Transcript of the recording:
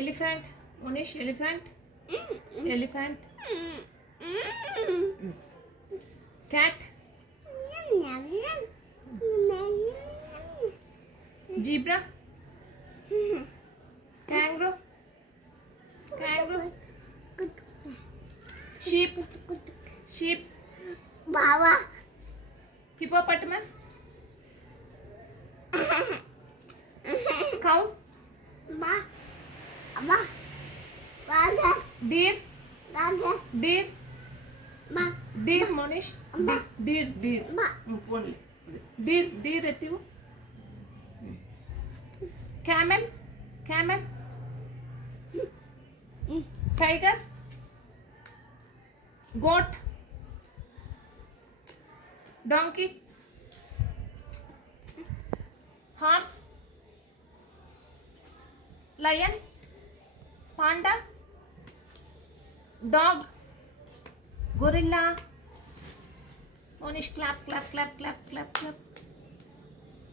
Elephant. Monish, elephant. Elephant. Cat. Zebra. Kangaroo. Kangaroo. Sheep. Sheep. Baba. Hippopotamus. Cow. Ba. Ba. Baga. Deer. Baga. Deer. Ba. Deer, Monish. Ba. Deer. Ba. Only. Deer ಎತ್ತಿವು. Camel. Camel. Tiger. Goat. Donkey. Horse. Lion. Panda. Dog. Gorilla. Monish, clap, clap, clap, clap, clap, clap.